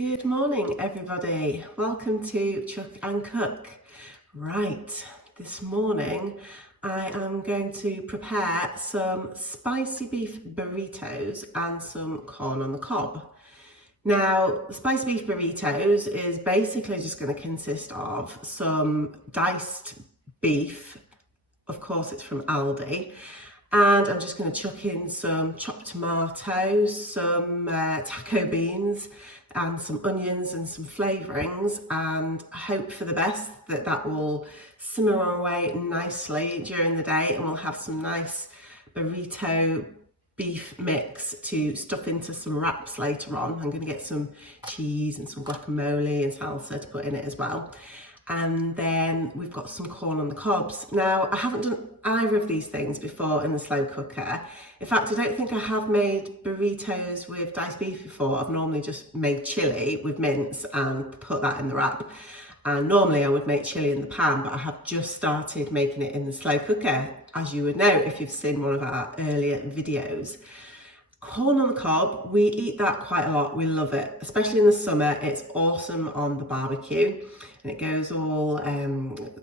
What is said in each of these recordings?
Good morning, everybody. Welcome to Chuck and Cook. Right, this morning I am going to prepare some spicy beef burritos and some corn on the cob. Now, spicy beef burritos is basically just going to consist of some diced beef. Of course, it's from Aldi. And I'm just going to chuck in some chopped tomatoes, some taco beans and some onions and some flavourings, and hope for the best that that will simmer away nicely during the day and we'll have some nice burrito beef mix to stuff into some wraps later on. I'm going to get some cheese and some guacamole and salsa to put in it as well. And then we've got some corn on the cobs. Now, I haven't done either of these things before in the slow cooker. In fact, I don't think I have made burritos with diced beef before. I've normally just made chilli with mince and put that in the wrap. And normally I would make chilli in the pan, but I have just started making it in the slow cooker, as you would know if you've seen one of our earlier videos. Corn on the cob, we eat that quite a lot. We love it, especially in the summer. It's awesome on the barbecue. And it goes all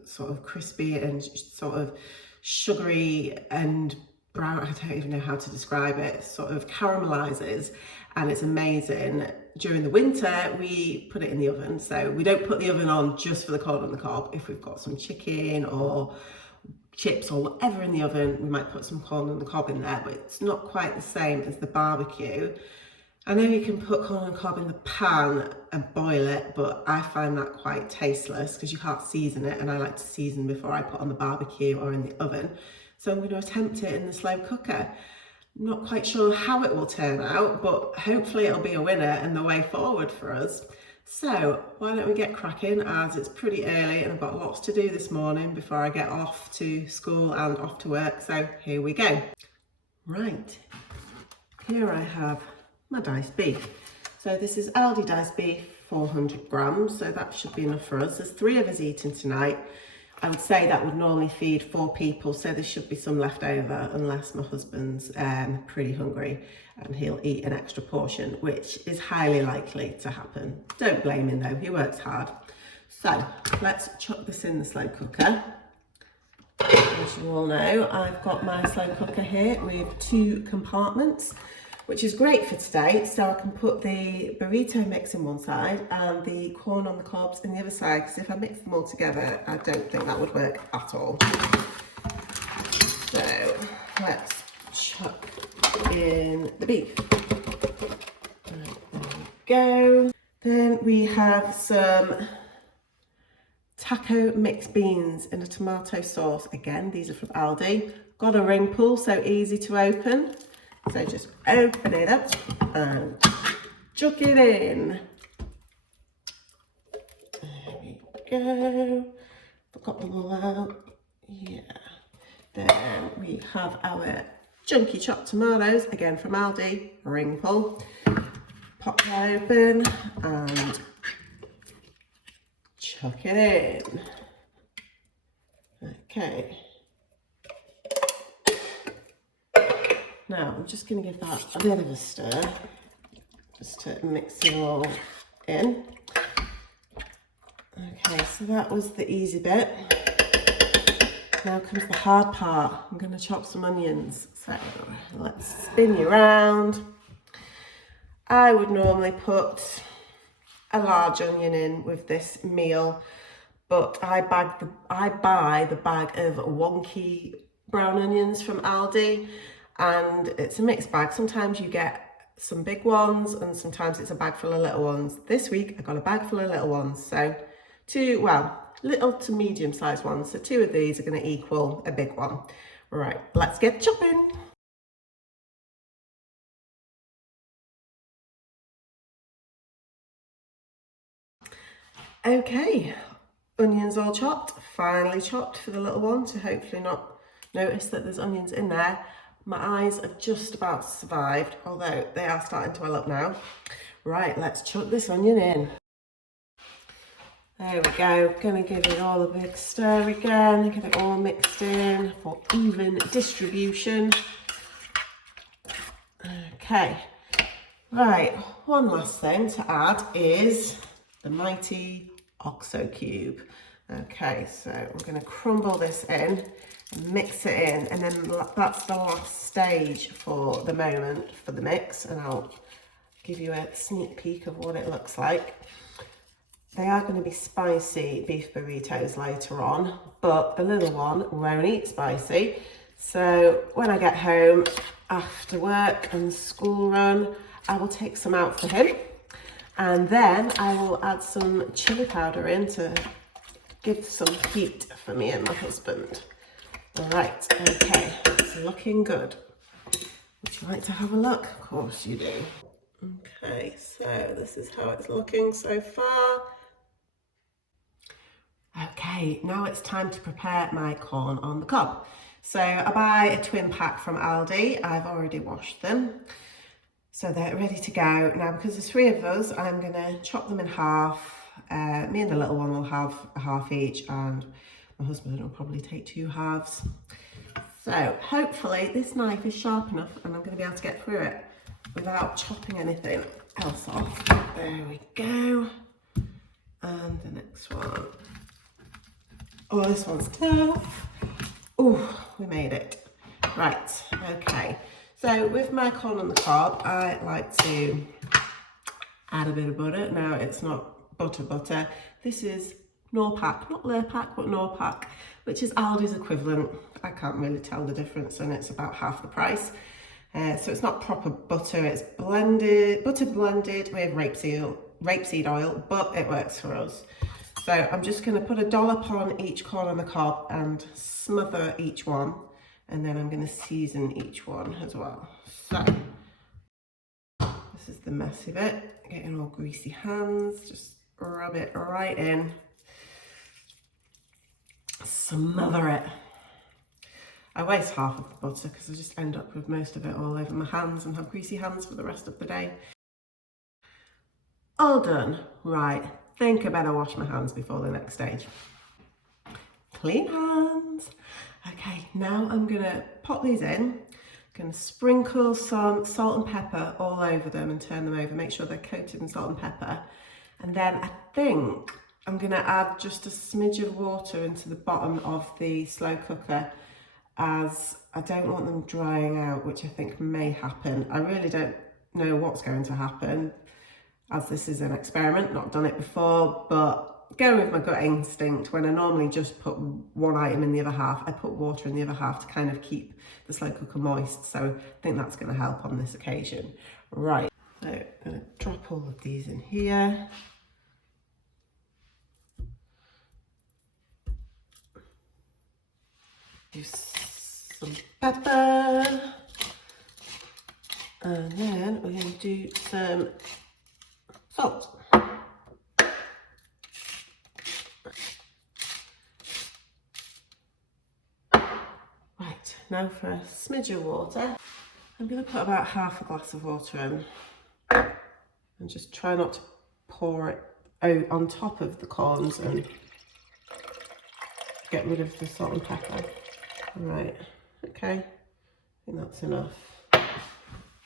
sort of crispy and sort of sugary and brown. I don't even know how to describe it. Sort of caramelizes, and it's amazing. During the winter, we put it in the oven. So we don't put the oven on just for the corn on the cob. If we've got some chicken or chips or whatever in the oven, we might put some corn on the cob in there, but it's not quite the same as the barbecue. I know you can put corn on the cob in the pan and boil it, but I find that quite tasteless because you can't season it, and I like to season before I put on the barbecue or in the oven. So I'm going to attempt it in the slow cooker. I'm not quite sure how it will turn out, but hopefully it'll be a winner and the way forward for us. So why don't we get cracking, as it's pretty early and I've got lots to do this morning before I get off to school and off to work. So here we go. Right, here I have my diced beef. So this is Aldi diced beef, 400 grams, so that should be enough for us. There's 3 of us eating tonight. I would say that would normally feed 4 people, so there should be some left over unless my husband's pretty hungry and he'll eat an extra portion, which is highly likely to happen. Don't blame him though, he works hard. So let's chuck this in the slow cooker. As you all know, I've got my slow cooker here with 2 compartments, which is great for today. So I can put the burrito mix in one side and the corn on the cobs in the other side, because if I mix them all together, I don't think that would work at all. So let's chuck in the beef. Right, there we go. Then we have some taco mixed beans in a tomato sauce. Again, these are from Aldi. Got a ring pull, so easy to open. So just open it up and chuck it in. There we go. Forgot them all out. Yeah. Then we have our chunky chopped tomatoes, again from Aldi, ring pull. Pop that open and chuck it in. Okay. Now, I'm just going to give that a bit of a stir, just to mix it all in. Okay, so that was the easy bit. Now comes the hard part. I'm going to chop some onions. So let's spin you around. I would normally put a large onion in with this meal, but I buy the bag of wonky brown onions from Aldi. And it's a mixed bag. Sometimes you get some big ones and sometimes it's a bag full of little ones. This week I got a bag full of little ones. So 2, well, little to medium sized ones. So 2 of these are going to equal a big one. Right, let's get chopping. Okay, onions all chopped, finely chopped for the little one to hopefully not notice that there's onions in there. My eyes have just about survived, although they are starting to well up now. Right, let's chuck this onion in. There we go, gonna give it all a big stir again, get it all mixed in for even distribution. Okay, Right, one last thing to add is the mighty OXO cube. Okay, so we're going to crumble this in and mix it in, and then that's the last stage for the moment for the mix, and I'll give you a sneak peek of what it looks like. They are going to be spicy beef burritos later on, but the little one won't eat spicy. So when I get home after work and school run, I will take some out for him. And then I will add some chilli powder in to give some heat for me and my husband. All right, okay, it's looking good. Would you like to have a look? Of course you do. Okay, so this is how it's looking so far. Okay, now it's time to prepare my corn on the cob. So I buy a twin pack from Aldi. I've already washed them, so they're ready to go. Now, because there's 3 of us, I'm gonna chop them in half. Me and the little one will have a half each, and my husband will probably take 2 halves. So hopefully this knife is sharp enough and I'm gonna be able to get through it without chopping anything else off. There we go. And the next one. Oh, this one's tough. Oh, we made it. Right, okay. So with my corn on the cob, I like to add a bit of butter. Now, it's not butter. This is Norpack, not Lurpak, but Norpack, which is Aldi's equivalent. I can't really tell the difference, and it's about half the price. So it's not proper butter, it's butter blended with rapeseed oil, but it works for us. So I'm just going to put a dollop on each corn on the cob and smother each one, and then I'm going to season each one as well. So this is the messy bit, getting all greasy hands, just rub it right in, smother it. I waste half of the butter because I just end up with most of it all over my hands and have greasy hands for the rest of the day. All done. Right, think I better wash my hands before the next stage. Clean hands. Okay, now I'm gonna pop these in. Gonna sprinkle some salt and pepper all over them and turn them over, make sure they're coated in salt and pepper. And then I think I'm gonna add just a smidge of water into the bottom of the slow cooker, as I don't want them drying out, which I think may happen. I really don't know what's going to happen, as this is an experiment, not done it before, but going with my gut instinct, when I normally just put one item in the other half, I put water in the other half to kind of keep the slow cooker moist. So I think that's going to help on this occasion. Right, so I'm going to drop all of these in here. Do some pepper. And then we're going to do some salt. Right, now for a smidge of water. I'm going to put about half a glass of water in and just try not to pour it out on top of the corns and get rid of the salt and pepper. Right, okay, I think that's enough.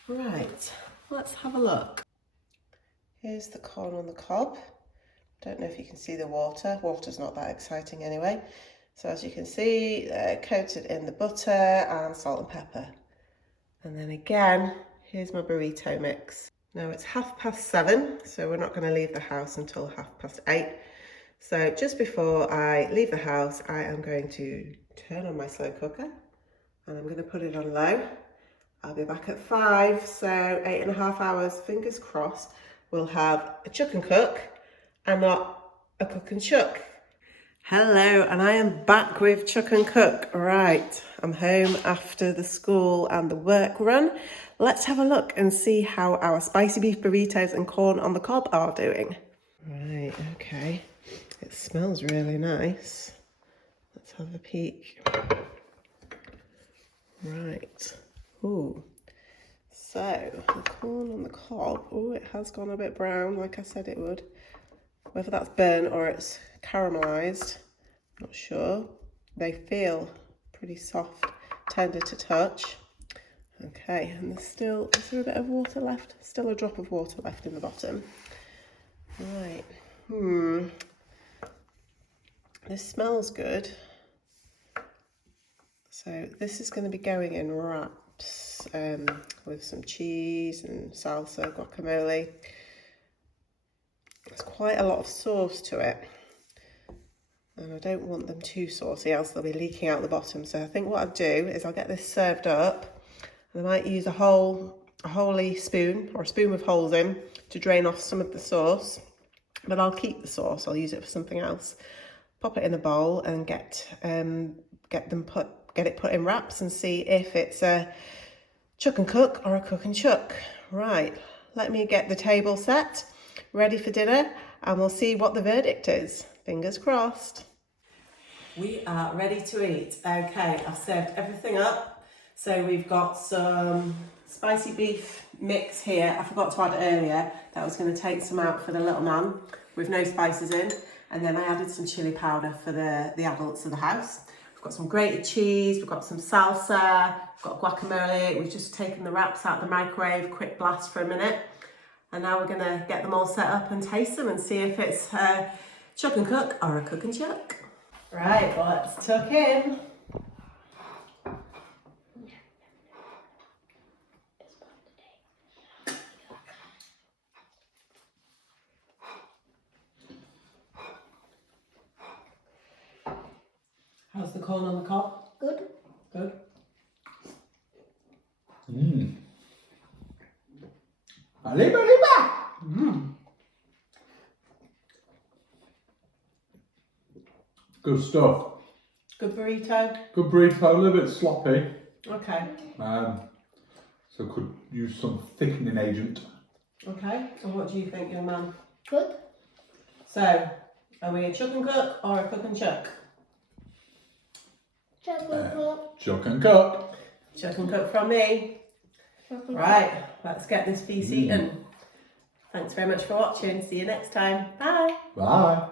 Right, let's have a look. Here's the corn on the cob. Don't know if you can see the water. Water's not that exciting anyway. So as you can see, they're coated in the butter and salt and pepper. And then again, here's my burrito mix. Now it's 7:30, so we're not going to leave the house until 8:30. So just before I leave the house, I am going to turn on my slow cooker and I'm going to put it on low. I'll be back at 5, so 8.5 hours, fingers crossed, we'll have a chuck and cook and not a cook and chuck. Hello, and I am back with chuck and cook. Right, I'm home after the school and the work run. Let's have a look and see how our spicy beef burritos and corn on the cob are doing. Right, okay, it smells really nice. Let's have a peek. Right. Ooh, so the corn on the cob, oh, it has gone a bit brown like I said it would. Whether that's burnt or it's caramelised, not sure. They feel pretty soft, tender to touch. Okay, and is there a bit of water left? Still a drop of water left in the bottom. Right. This smells good. So this is going to be going in wraps with some cheese and salsa, guacamole. There's quite a lot of sauce to it. And I don't want them too saucy, else they'll be leaking out the bottom. So I think what I'll do is I'll get this served up. And I might use a holy spoon or a spoon with holes in to drain off some of the sauce. But I'll keep the sauce. I'll use it for something else. Pop it in a bowl and get it put in wraps and see if it's a chuck and cook or a cook and chuck. Right, let me get the table set, ready for dinner, and we'll see what the verdict is. Fingers crossed. We are ready to eat. Okay, I've served everything up. So we've got some spicy beef mix here. I forgot to add earlier that I was going to take some out for the little man with no spices in. And then I added some chilli powder for the adults of the house. We've got some grated cheese, we've got some salsa, we've got guacamole. We've just taken the wraps out of the microwave, quick blast for a minute. And now we're gonna get them all set up and taste them and see if it's a chuck and cook or a cook and chuck. Right, well, let's tuck in. How's the corn on the cob? Good. Good. Good stuff. Good burrito. Good burrito, a little bit sloppy. Okay. So could use some thickening agent. Okay. And what do you think, young man? Good. So, are we a chuck and cook or a cook and chuck? Chuck and cook. Chuck and cook. Chuck and cook from me. Right, let's get this feast eaten. Thanks very much for watching. See you next time. Bye. Bye.